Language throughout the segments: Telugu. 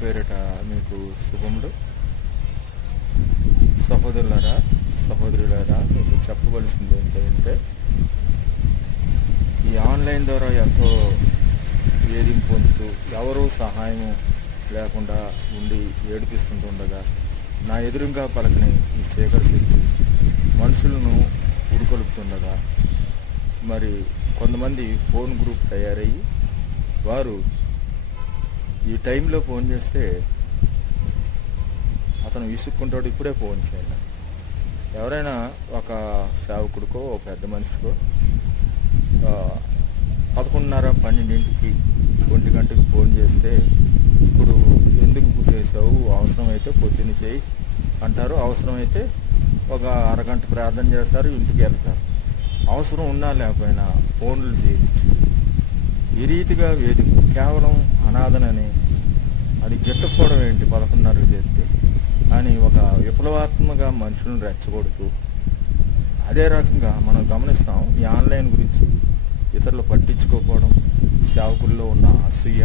పేరిట మీకు శుభములు. సహోదరులరా సహోదరులారా మీకు చెప్పవలసింది ఏంటంటే ఈ ఆన్లైన్ ద్వారా ఎంతో వేధింపు పొందుతూ ఎవరూ సహాయం లేకుండా ఉండి ఏడిపిస్తుంటుండగా నా ఎదురుగా పలకని ఈ చీకటి శక్తి మనుషులను ఉడుకొలుపుతుండగా మరి కొంతమంది ఫోన్ గ్రూప్ తయారయ్యి వారు ఈ టైంలో ఫోన్ చేస్తే అతను విసుక్కుంటాడు ఇప్పుడే ఫోన్ చేయాలి. ఎవరైనా ఒక సేవకుడికో ఒక పెద్ద మనిషికో పదకొండున్నర పన్నెండింటికి ఒంటి గంటకి ఫోన్ చేస్తే ఇప్పుడు ఎందుకు చేసావు? అవసరమైతే పొద్దున్న చేయి అంటారు. అవసరమైతే ఒక అరగంట ప్రార్థన చేస్తారు ఇంటికి వెళ్తారు. అవసరం ఉన్నా లేకపోయినా ఫోన్లు ఈ రీతిగా వేదిక కేవలం అనాథనని అది గిట్టకపోవడం ఏంటి? పదకొండున్నరకు చేస్తే. కానీ ఒక విప్లవాత్మక మనుషులను రెచ్చగొడుతూ అదే రకంగా మనం గమనిస్తాం ఈ ఆన్లైన్ గురించి. ఇతరులు పట్టించుకోకపోవడం సేవకుల్లో ఉన్న అసూయ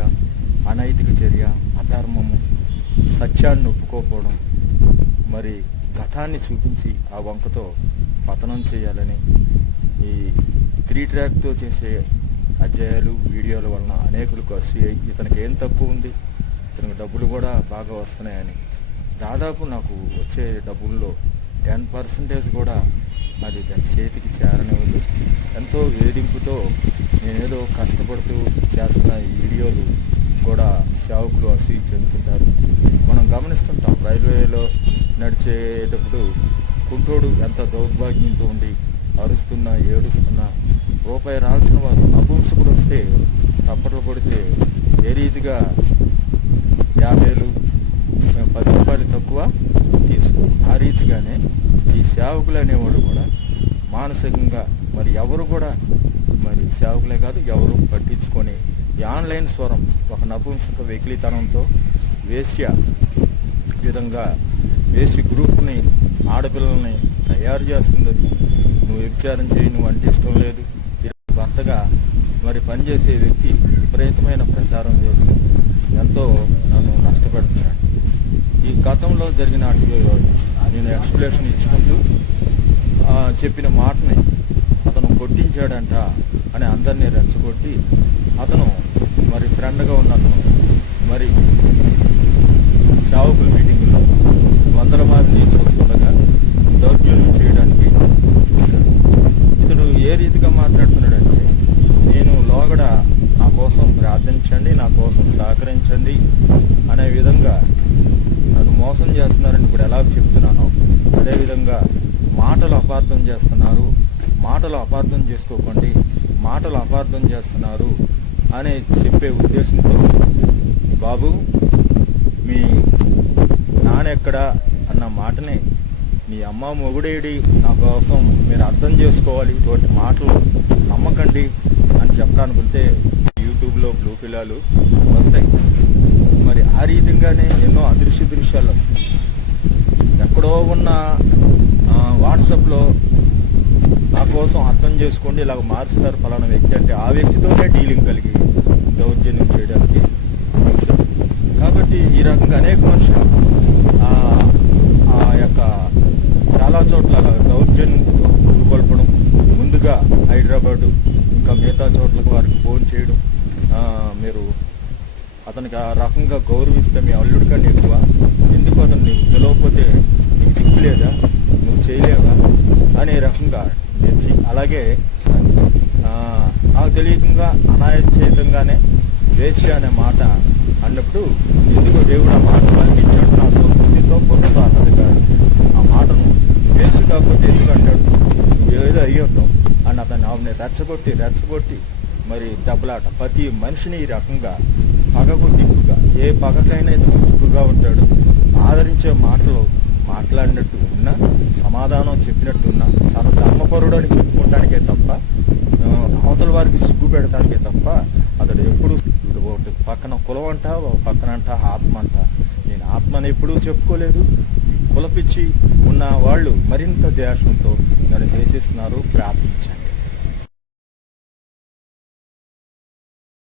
అనైతిక చర్య అధర్మము సత్యాన్ని ఒప్పుకోకపోవడం మరి గతాన్ని చూపించి ఆ వంకతో పతనం చేయాలని ఈ త్రీ ట్రాక్తో చేసే అధ్యాయాలు వీడియోల వలన అనేకులకు అసూయ. ఇతనికి ఏం తక్కువ ఉంది? ఇతనికి డబ్బులు కూడా బాగా వస్తున్నాయని. దాదాపు నాకు వచ్చే డబ్బుల్లో టెన్ పర్సెంటేజ్ కూడా అది దాని చేతికి చేరనివ్వదు. ఎంతో వేధింపుతో నేనేదో కష్టపడుతూ చేస్తున్న ఈ వీడియోలు కూడా సేవకులు అసూయి చెందుతుంటారు. మనం గమనిస్తుంటాం రైల్వేలో నడిచేటప్పుడు కుంటోడు ఎంత దౌర్భాగ్యంతో ఉండి అరుస్తున్నా ఏడుస్తున్నా రూపాయి రాల్సిన వారు నపుంసకుడు వస్తే తప్పట్లు కొడితే ఏ రీతిగా యాభైలు పది రూపాయలు తక్కువ తీసుకో ఆ రీతిగానే ఈ సేవకులు అనేవాడు కూడా మానసికంగా మరి ఎవరు కూడా మరి సేవకులే కాదు ఎవరు పట్టించుకొని ఈ ఆన్లైన్ స్వరం ఒక నపుంసక వెకిలితనంతో వేశ్య విధంగా వేసి గ్రూప్ని ఆడపిల్లల్ని తయారు చేస్తుంది. నువ్వు వ్యభిచారం చేయి నువ్వు అంటే ఇష్టం లేదు. భర్తగా మరి పనిచేసే వ్యక్తి విపరీతమైన ప్రచారం చేసి ఎంతో నన్ను నష్టపెడుతున్నాడు. ఈ గతంలో జరిగిన నేను ఎక్స్ప్లెనేషన్ ఇచ్చుకుంటూ చెప్పిన మాటని అతను కొట్టించాడంట అని అందరినీ రెచ్చగొట్టి అతను మరి ఫ్రెండ్గా ఉన్న అతను మరి సేవకుల మీటింగ్లో వందల మంది చూస్తుండగా దౌర్జన్యం చేయడానికి చూశాడు ఇతడు ఏ రీతిగా మాట్లాడుతున్నాడంటే నేను లోగడ నా కోసం ప్రార్థించండి నా కోసం సహకరించండి అనే విధంగా నన్ను మోసం చేస్తున్నారని ఇప్పుడు ఎలా చెప్తున్నానో అదేవిధంగా మాటలు అపార్థం చేస్తున్నారు. మాటలు అపార్థం చేసుకోకండి. మాటలు అపార్థం చేస్తున్నారు అని చెప్పే ఉద్దేశంతో బాబు మీ నానెక్కడా అన్న మాటని మీ అమ్మ మొగుడేడి నా కోసం మీరు అర్థం చేసుకోవాలి. ఇటువంటి మాటలు నమ్మకండి అని చెప్పడానుకుంటే యూట్యూబ్లో బ్లూ పిల్లలు వస్తాయి. మరి ఆ రీతిగానే ఎన్నో అదృశ్య దృశ్యాలు వస్తాయి. ఎక్కడో ఉన్న వాట్సాప్లో నా కోసం అర్థం చేసుకోండి ఇలాగ మారుస్తారు ఫలానా వ్యక్తి అంటే ఆ వ్యక్తితోనే డీలింగ్ కలిగి దౌర్జన్యం చేయడానికి కాబట్టి ఈ రకంగా అనేక మనుషులు ఆ యొక్క చాలా చోట్ల దౌర్జన్యం దౌర్జన్యంతో గురికొల్పడం ముందుగా హైదరాబాదు ఇంకా మిగతా చోట్లకు వారికి ఫోన్ చేయడం మీరు అతనికి ఆ రకంగా గౌరవిస్తే మీ అల్లుడి కన్నా ఎక్కువ ఎందుకు అతను నీకు పిలవకపోతే నీకు దిక్కు లేదా నువ్వు చేయలేవా అనే రకంగా చెప్పి అలాగే నాకు తెలియకుండా అనాయచేతంగానే వేశ్య అనే మాట అన్నప్పుడు ఎందుకో దేవుడు ఆ మాట పలికించాడు నా సంస్కృతితో బుర్రతో అన్నది ఆ మాటను వేసు కాకపోతే ఎందుకు అంటాడు? ఏదో అయ్యి ఉంటావు అని అతన్ని ఆమెను రెచ్చగొట్టి రెచ్చగొట్టి మరి దెబ్బలాట ప్రతి మనిషిని ఈ రకంగా పగకు దిక్కుగా ఏ పగకైనా ఇతను దిక్కుగా ఉంటాడు. ఆదరించే మాటలు మాట్లాడినట్టు ఉన్నా సమాధానం చెప్పినట్టు తను ధర్మపరుడు అని చెప్పుకోవటానికే తప్ప అవతల వారికి సిగ్గు పెడతానికే తప్ప అతడు ఎప్పుడు ఒకటి పక్కన కులం అంట పక్కన అంట ఆత్మ అంట. నేను ఆత్మని ఎప్పుడూ చెప్పుకోలేదు. కులపిచ్చి ఉన్న వాళ్ళు మరింత ద్వేషంతో నన్ను దేశిస్తున్నారు ప్రార్థించాను.